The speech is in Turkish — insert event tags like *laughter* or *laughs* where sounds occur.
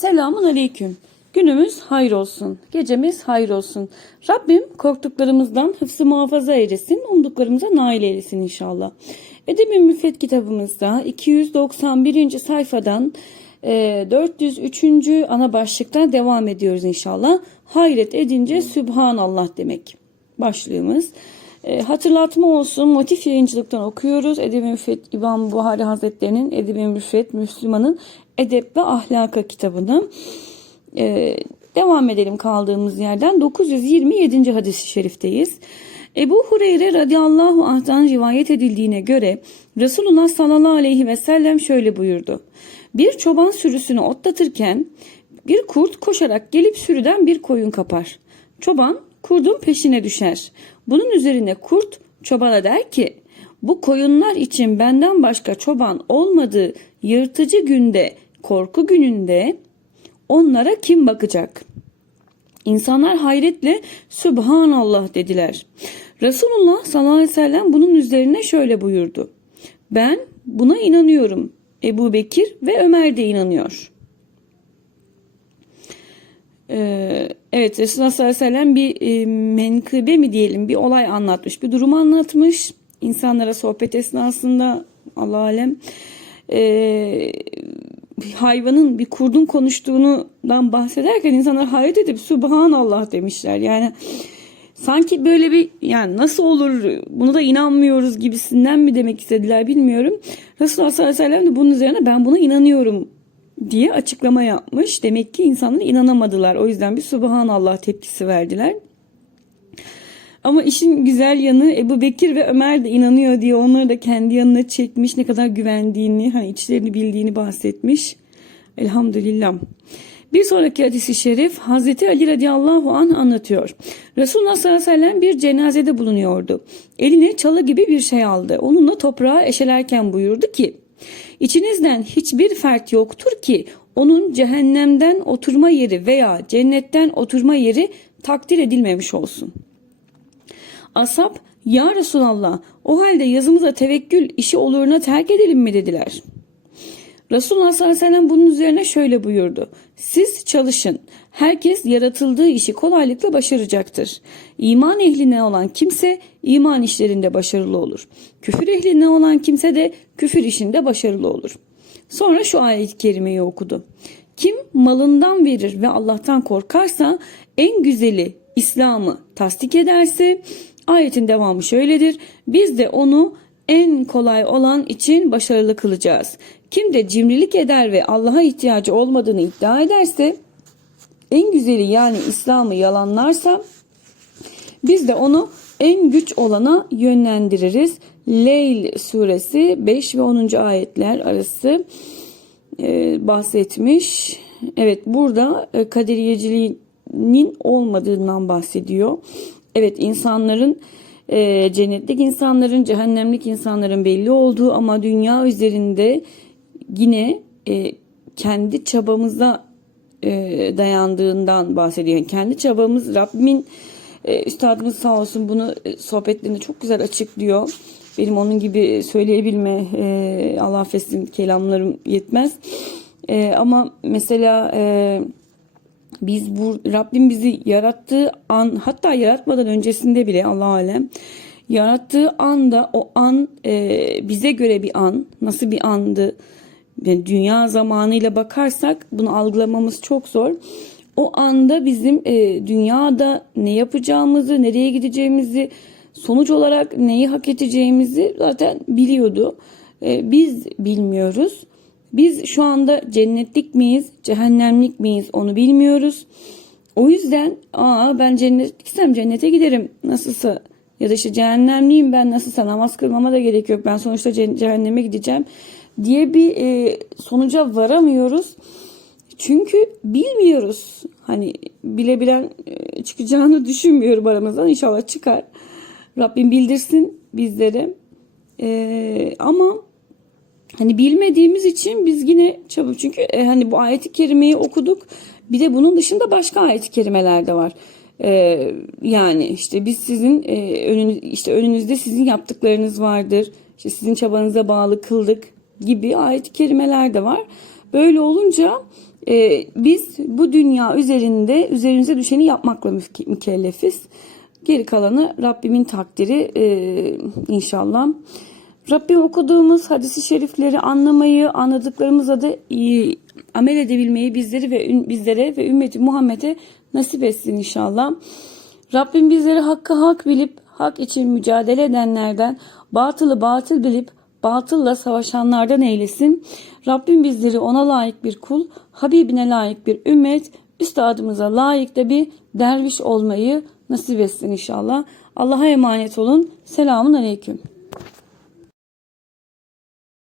Selamun aleyküm. Günümüz hayır olsun. Gecemiz hayır olsun. Rabbim korktuklarımızdan hıfzı muhafaza eylesin. Umduklarımıza nail eylesin inşallah. Edebi Müfret kitabımızda 291. sayfadan e, 403. ana başlıktan devam ediyoruz inşallah. Hayret edince Sübhanallah demek başlığımız. E, hatırlatma olsun motif yayıncılıktan okuyoruz. Edebi Müfret İmam Buhari Hazretleri'nin Edebi Müfret Müslüman'ın Edep ve Ahlaka kitabını. E, devam edelim kaldığımız yerden 927. hadis-i şerifteyiz. Ebu Hureyre radıyallahu anh'tan rivayet edildiğine göre Resulullah sallallahu aleyhi ve sellem şöyle buyurdu. Bir çoban sürüsünü otlatırken bir kurt koşarak gelip sürüden bir koyun kapar. Çoban kurdun peşine düşer. Bunun üzerine kurt çobana der ki bu koyunlar için benden başka çoban olmadığı yırtıcı günde, korku gününde onlara kim bakacak? İnsanlar hayretle Subhanallah dediler. Resulullah sallallahu aleyhi ve sellem bunun üzerine şöyle buyurdu. Ben buna inanıyorum. Ebu Bekir ve Ömer de inanıyor. Ee, evet Resulullah sallallahu aleyhi ve sellem bir e, menkıbe mi diyelim bir olay anlatmış. Bir durum anlatmış. İnsanlara sohbet esnasında Allah alem hayvanın bir kurdun konuştuğundan bahsederken insanlar hayret edip Subhanallah demişler. Yani sanki böyle bir yani nasıl olur bunu da inanmıyoruz gibisinden mi demek istediler bilmiyorum. Resulullah sallallahu aleyhi ve sellem de bunun üzerine ben buna inanıyorum diye açıklama yapmış. Demek ki insanlar inanamadılar. O yüzden bir Subhanallah tepkisi verdiler. Ama işin güzel yanı Ebu Bekir ve Ömer de inanıyor diye onları da kendi yanına çekmiş. Ne kadar güvendiğini, hani içlerini bildiğini bahsetmiş. Elhamdülillah. Bir sonraki hadisi şerif Hazreti Ali radıyallahu anh anlatıyor. Resulullah sallallahu aleyhi ve sellem bir cenazede bulunuyordu. Eline çalı gibi bir şey aldı. Onunla toprağı eşelerken buyurdu ki İçinizden hiçbir fert yoktur ki onun cehennemden oturma yeri veya cennetten oturma yeri takdir edilmemiş olsun. Asap ya Resulallah o halde yazımıza tevekkül işi oluruna terk edelim mi dediler. Resulullah sallallahu aleyhi ve sellem bunun üzerine şöyle buyurdu. Siz çalışın. Herkes yaratıldığı işi kolaylıkla başaracaktır. İman ehline olan kimse iman işlerinde başarılı olur. Küfür ehline olan kimse de küfür işinde başarılı olur. Sonra şu ayet-i kerimeyi okudu. Kim malından verir ve Allah'tan korkarsa en güzeli İslam'ı tasdik ederse ayetin devamı şöyledir. Biz de onu en kolay olan için başarılı kılacağız. Kim de cimrilik eder ve Allah'a ihtiyacı olmadığını iddia ederse en güzeli yani İslam'ı yalanlarsa biz de onu en güç olana yönlendiririz. Leyl suresi 5 ve 10. ayetler arası e, bahsetmiş. Evet burada e, kaderiyeciliğinin olmadığından bahsediyor. Evet insanların e, cennetlik insanların cehennemlik insanların belli olduğu ama dünya üzerinde yine e, kendi çabamıza e, dayandığından bahsediyor. Kendi çabamız Rabbimin e, üstadımız sağ olsun bunu e, sohbetlerinde çok güzel açıklıyor. Benim onun gibi söyleyebilme e, Allah affetsin kelamlarım yetmez. E, ama mesela e, biz bu Rabbim bizi yarattığı an hatta yaratmadan öncesinde bile Allah alem yarattığı anda o an e, bize göre bir an nasıl bir andı yani dünya zamanıyla bakarsak bunu algılamamız çok zor. O anda bizim e, dünyada ne yapacağımızı, nereye gideceğimizi, sonuç olarak neyi hak edeceğimizi zaten biliyordu. E, biz bilmiyoruz. Biz şu anda cennetlik miyiz, cehennemlik miyiz onu bilmiyoruz. O yüzden aa ben cennetliksem cennete giderim nasılsa ya da işte cehennemliyim ben nasılsa namaz kılmama da gerek yok ben sonuçta cehenneme gideceğim diye bir e, sonuca varamıyoruz. Çünkü bilmiyoruz. Hani bilebilen e, çıkacağını *laughs* düşünmüyorum aramızdan. İnşallah çıkar. Rabbim bildirsin bizlere. E, ama hani bilmediğimiz için biz yine çabuk çünkü e, hani bu ayeti kerimeyi okuduk. Bir de bunun dışında başka ayet-i kerimeler de var. Ee, yani işte biz sizin e, önünüz işte önünüzde sizin yaptıklarınız vardır. İşte sizin çabanıza bağlı kıldık gibi ayet kelimeler de var. Böyle olunca Ee, biz bu dünya üzerinde üzerimize düşeni yapmakla müke- mükellefiz. Geri kalanı Rabbimin takdiri ee, inşallah. Rabbim okuduğumuz hadisi şerifleri anlamayı, anladıklarımızla da iyi amel edebilmeyi bizleri ve bizlere ve ümmeti Muhammed'e nasip etsin inşallah. Rabbim bizleri hakkı hak bilip hak için mücadele edenlerden, batılı batıl bilip batılla savaşanlardan eylesin. Rabbim bizleri ona layık bir kul, Habibine layık bir ümmet, üstadımıza layık da bir derviş olmayı nasip etsin inşallah. Allah'a emanet olun. Selamun aleyküm.